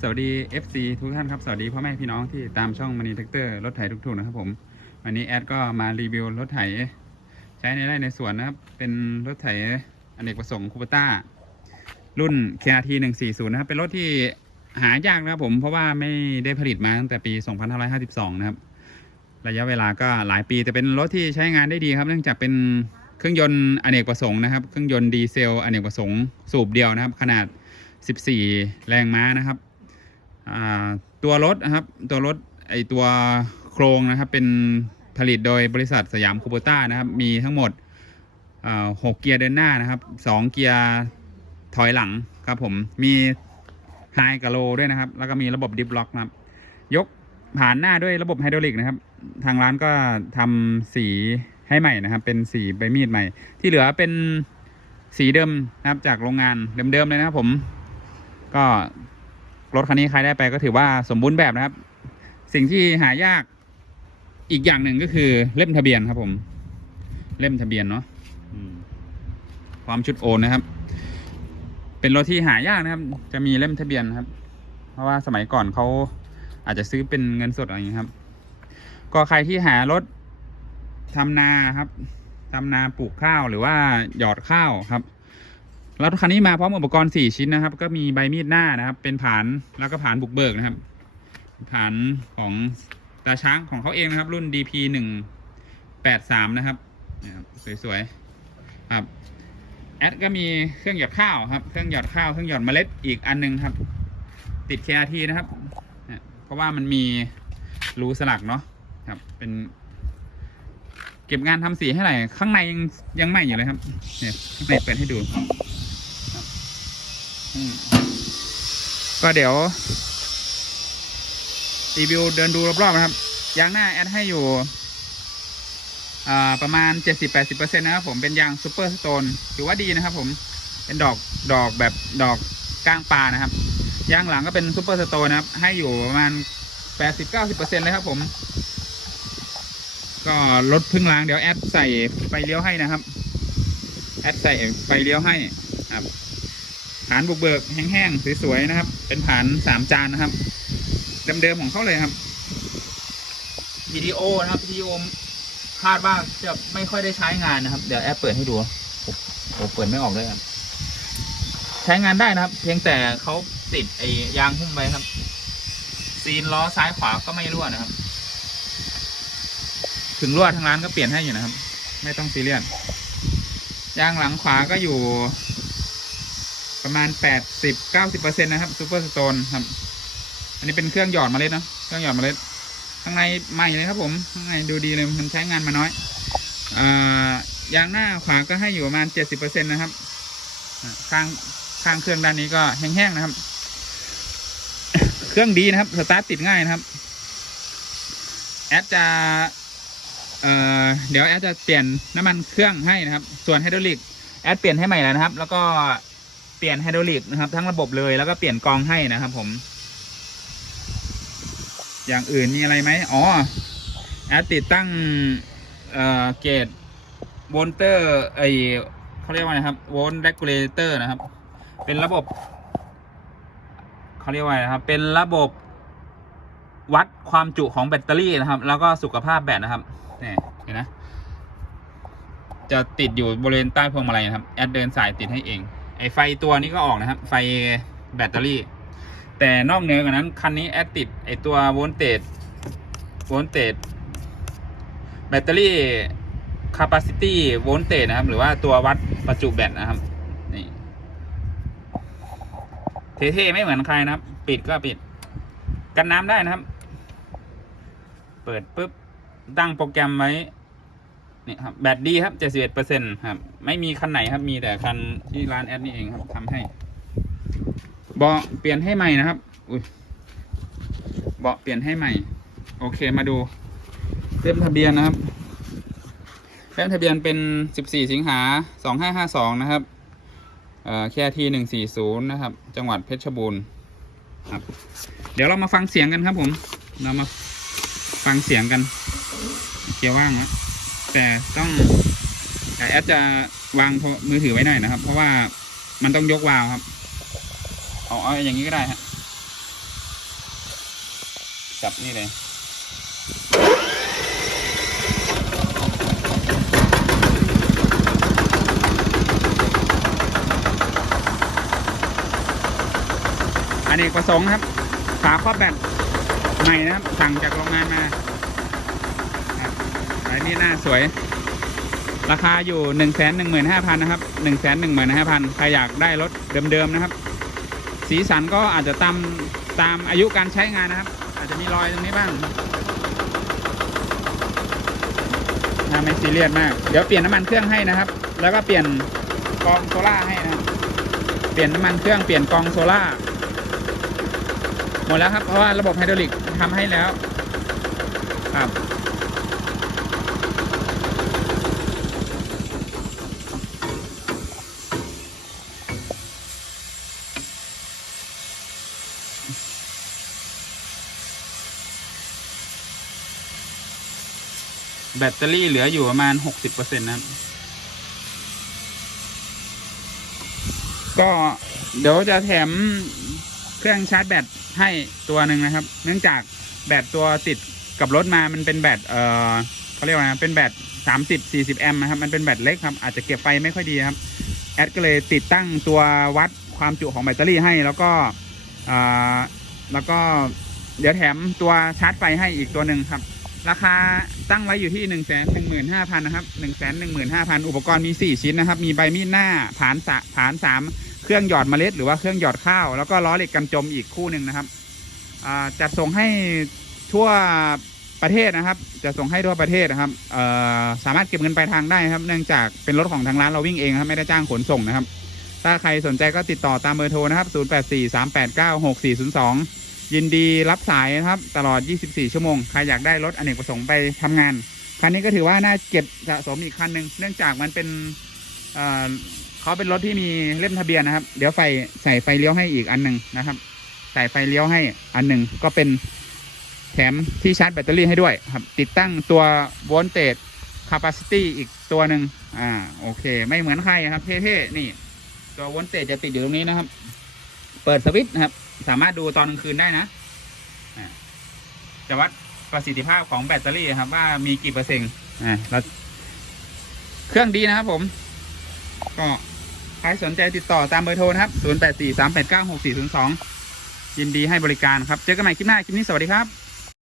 สวัสดี FC ทุกท่านครับ สวัสดีพ่อแม่พี่น้องที่ตามช่องม n นีแท็กเตอร์รถไถทุกทุกนะครับผม วันนี้แอดก็มารีวิวรถไถ ใช้ในไร่ในสวนนะครับ เป็นรถไถอเนกประสงค์คูปต้า รุ่น KRT 140 นะครับ เป็นรถที่หายากนะครับผม เพราะว่าไม่ได้ผลิตมาตั้งแต่ปี 2552 นะครับ ระยะเวลาก็หลายปี แต่เป็นรถที่ใช้งานได้ดีครับ เนื่องจากเป็นเครื่องยนต์อเนกประสงค์นะครับ เครื่องยนต์ดีเซลอเนกประสงค์สูบเดียวนะครับ ขนาด14 แรงม้านะครับ ตัวรถนะครับตัวรถไอตัวโครงนะครับเป็นผลิตโดยบริษัทสยามคูโบต้านะครับมีทั้งหมดหกเกียร์เดินหน้านะครับสองเกียร์ถอยหลังครับผมมีไฮกับโลด้วยนะครับ แล้วก็มีระบบดิฟล็อกนะครับ ยกผ่านหน้าด้วยระบบไฮดรอลิกนะครับ ทางร้านก็ทำสีให้ใหม่นะครับ เป็นสีใบมีดใหม่ ที่เหลือเป็นสีเดิมนะครับจากโรงงานเดิมๆเลยนะครับผม ก็ รถคันนี้ใครได้ไปก็ถือว่าสมบูรณ์แบบนะครับ สิ่งที่หายากอีกอย่างหนึ่งก็คือเล่มทะเบียนครับผม เล่มทะเบียนเนาะอืมความชุดโอนนะครับ เป็นรถที่หายากนะครับ จะมีเล่มทะเบียนครับ เพราะว่าสมัยก่อนเขาอาจจะซื้อเป็นเงินสดอะไรอย่างนี้ยครับ ก็ใครที่หารถทำนาครับทำนาปลูกข้าวหรือว่าหยอดข้าวครับ รถคันนี้มาพร้อมอุปกรณ์4ชิ้นนะครับ ก็มีใบมีดหน้านะครับ เป็นผานแล้วก็ผานบุกเบิกนะครับ ผานของตาช้างของเขาเองนะครับ รุ่น DP 1 8 3นะครับนะครับสวยๆครับแอดก็มีเครื่องหยอดข้าวครับ เครื่องหยอดข้าวเครื่องหยอดเมล็ดอีกอันหนึงครับ ติด KRT นะครับ เพราะว่ามันมีรูสลักเนาะครับ เป็น เก็บงานทำสีให้หน่อยข้างในยังยังใหม่อยู่เลยครับ เนี่ยข้างในเปิดให้ดูก็เดี๋ยวรีวิวเดินดูรอบๆนะครับยางหน้าแอดให้อยู่ประมาณ 70-80%นะครับผมเป็นยางซูเปอร์สโตนถือว่าดีนะครับ ผมเป็นดอกดอกแบบดอกก้างปลานะครับยางหลังก็เป็นซูเปอร์สโตนนะครับ ให้อยู่ประมาณ 80-90%เลยครับผม ก็รถพึ่งล้างเดี๋ยวแอดใส่ไฟเลี้ยวให้นะครับ แอดใส่ไฟเลี้ยวให้ครับฐานบุกเบิกแห้งๆสวยๆนะครับ เป็นฐานสามจานนะครับเดิมๆของเขาเลยครับ PDO นะครับ PDO คาดว่าจะไม่ค่อยได้ใช้งานนะครับ เดี๋ยวแอปเปิดให้ดูโอ้โหเปิดไม่ออกเลยครับ ใช้งานได้นะครับ เพียงแต่เขาติดไอ้ยางหุ้มไว้ครับ ซีนล้อซ้ายขวาก็ไม่รั่วนะครับ ถึงรั่วทางร้านก็เปลี่ยนให้อยู่นะครับ ไม่ต้องซีเรียสยางหลังขวาก็อยู่ ประมาณแปดสิบเก้าสิบเปอร์เซ็นต์นะครับซูเปอร์สโตนครับ อันนี้เป็นเครื่องหยอดเมล็ดนะเครื่องหยอดเมล็ดข้างในใหม่เลยครับผมข้างในดูดีเลยมันใช้งานมาน้อยอายางหน้าขวาก็ให้อยู่ประมาณเจ็ดสิบเปอร์เซ็นต์นะครับอ่าข้างข้างเครื่องด้านนี้ก็แห้งๆนะครับ เครื่องดีนะครับสตาร์ทติดง่ายนะครับ แอดจะ เอ่อเดี๋ยวแอดจะเปลี่ยนน้ำมันเครื่องให้นะครับ ส่วนไฮดรอลิกแอดเปลี่ยนให้ใหม่แล้วนะครับ แล้วก็เปลี่ยนไฮดรอลิกนะครับ ทั้งระบบเลยแล้วก็เปลี่ยนกองให้นะครับ ผม อย่างอื่นมีอะไรไหมอ๋อแอดติดตั้งเอ่อเกตโวลเตอร์ไอเขาเรียกว่าไงครับโวลต์เรกูเลเตอร์นะครับ เป็นระบบเขาเรียกว่าไรนะครับ เป็นระบบวัดความจุของแบตเตอรี่นะครับ แล้วก็สุขภาพแบตนะครับ นี่เห็นนะ จะติดอยู่บริเวณใต้พวงมาลัยนะครับ แอดเดินสายติดให้เอง ไอไฟตัวนี้ก็ออกนะครับ ไฟแบตเตอรี่ แต่นอกเหนือกว่านั้น คันนี้แอดติดไอตัวโวลเตจโวลเตจแบตเตอรี่ capacity โวลเตจนะครับ หรือว่าตัววัดประจุแบตนะครับ นี่เท่ๆไม่เหมือนใครนะครับ ปิดก็ปิด กันน้ำได้นะครับ เปิดปุ๊บ ตั้งโปรแกรมไว้นี่ครับแบตดีครับ71เปอร์เซ็นครับ ไม่มีคันไหนครับ มีแต่คันที่ร้านแอดนี่เองครับทำให้ เบาะเปลี่ยนให้ใหม่นะครับ อุ้ย เบาะเปลี่ยนให้ใหม่ โอเคมาดูเล่มทะเบียนนะครับเล่มทะเบียนเป็น14สิงหา2552นะครับ เอ่อแค่ที่140นะครับ จังหวัดเพชรบูรณ์ครับ เดี๋ยวเรามาฟังเสียงกันครับผม เรามาฟังเสียงกัน กียร์ว่างนะแต่ต้องแต่แอดจะวางมือถือไว้หน่อยนะครับ เพราะว่ามันต้องยกวาล์วครับ เอาเอาอย่างนี้ก็ได้ฮะจับนี่เลยอันนี้ประสงค์ครับฝาครอบแบตใหม่นะครับ สั่งจากโรงงานมา อันนี้หน้าสวย ราคาอยู่หนึ่งแสนหนึ่งหมื่นห้าพันนะครับหนึ่งแสนหนึ่งหมื่นห้าพันใครอยากได้รถเดิมๆนะครับ สีสันก็อาจจะตามตามอายุการใช้งานนะครับ อาจจะมีรอยตรงนี้บ้างถ้าไม่ซีเรียสมาก เดี๋ยวเปลี่ยนน้ำมันเครื่องให้นะครับ แล้วก็เปลี่ยนกองโซล่าให้นะเปลี่ยนน้ำมันเครื่องเปลี่ยนกองโซล่าหมดแล้วครับเพราะว่าระบบไฮดรอลิกทำให้แล้วครับ แบตเตอรี่เหลืออยู่ประมาณหกสิบเปอร์เซ็นต์นะครับ ก็เดี๋ยวจะแถมเครื่องชาร์จแบตให้ตัวหนึ่งนะครับ เนื่องจากแบตตัวติดกับรถมามันเป็นแบตเออเขาเรียกว่าเป็นแบตสามสิบสี่สิบแอมป์นะครับ มันเป็นแบตเล็กครับ อาจจะเก็บไฟไม่ค่อยดีครับ แอดก็เลยติดตั้งตัววัดความจุของแบตเตอรี่ให้แล้วก็แล้วก็เดี๋ยวแถมตัวชาร์จไฟให้อีกตัวหนึ่งครับ ราคาตั้งไว้อยู่ที่หนึ่งแสนหนึ่งหมื่นห้าพันนะครับหนึ่งแสนหนึ่งหมื่นห้าพันอุปกรณ์มีสี่ชิ้นนะครับ มีใบมีดหน้าผานสะผานสามเครื่องหยอดเมล็ด หรือว่าเครื่องหยอดข้าว แล้วก็ล้อเหล็กกันจมอีกคู่หนึ่งนะครับจัดส่งให้ทั่วประเทศนะครับ จะส่งให้ทั่วประเทศนะครับสามารถเก็บเงินปลายทางได้ครับ เนื่องจากเป็นรถของทางร้านเราวิ่งเองครับไม่ได้จ้างขนส่งนะครับ ถ้าใครสนใจก็ติดต่อตามเบอร์โทรนะครับ 0843896402 ยินดีรับสายนะครับ ตลอด 24 ชั่วโมง ใครอยากได้รถอเนกประสงค์ไปทำงาน คันนี้ก็ถือว่าน่าเก็บสะสมอีกคันหนึ่งเนื่องจากมันเป็นเเขาเป็นรถที่มีเล่มทะเบียนนะครับ เดี๋ยวไฟใส่ไฟเลี้ยวให้อีกอันหนึ่งนะครับ ใส่ไฟเลี้ยวให้อันหนึ่งก็เป็นแถมที่ชาร์จแบตเตอรี่ให้ด้วยครับ ติดตั้งตัว voltage capacity อีกตัวหนึ่งอ่า โอเค ไม่เหมือนใครครับ เท่ๆ นี่ ตัว voltage จะติดอยู่ตรงนี้นะครับ เปิดสวิตช์นะครับ สามารถดูตอนกลางคืนได้นะจะวัดประสิทธิภาพของแบตเตอรี่ครับ ว่ามีกี่เปอร์เซ็นต์อ่าเครื่องดีนะครับผม ก็ใครสนใจติดต่อตามเบอร์โทรนะครับ 0843896402 ยินดีให้บริการครับ เจอกันใหม่คลิปหน้า คลิปนี้สวัสดีครับ